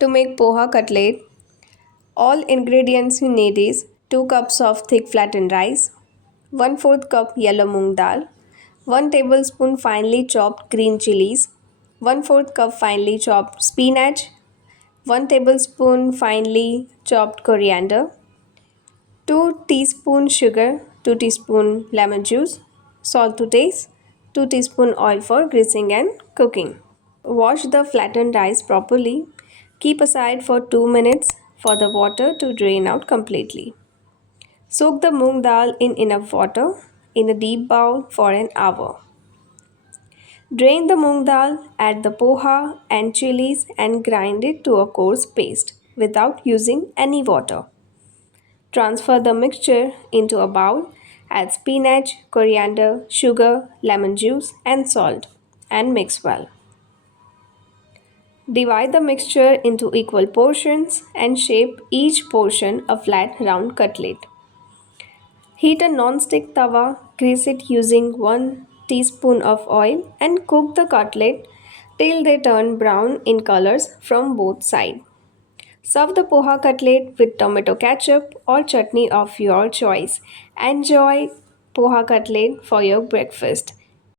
To make poha cutlet, all ingredients you need is 2 cups of thick flattened rice, 1/4 cup yellow moong dal, 1 tablespoon finely chopped green chilies, 1/4 cup finely chopped spinach, 1 tablespoon finely chopped coriander, 2 teaspoon sugar, 2 teaspoon lemon juice, salt to taste, 2 teaspoon oil for greasing and cooking. Wash the flattened rice properly. Keep aside for 2 minutes for the water to drain out completely. Soak the moong dal in enough water in a deep bowl for an hour. Drain the moong dal, add the poha and chilies and grind it to a coarse paste without using any water. Transfer the mixture into a bowl, add spinach, coriander, sugar, lemon juice, and salt, and mix well. Divide the mixture into equal portions and shape each portion a flat round cutlet. Heat a non-stick tawa, grease it using 1 teaspoon of oil and cook the cutlet till they turn brown in colors from both sides. Serve the poha cutlet with tomato ketchup or chutney of your choice. Enjoy poha cutlet for your breakfast.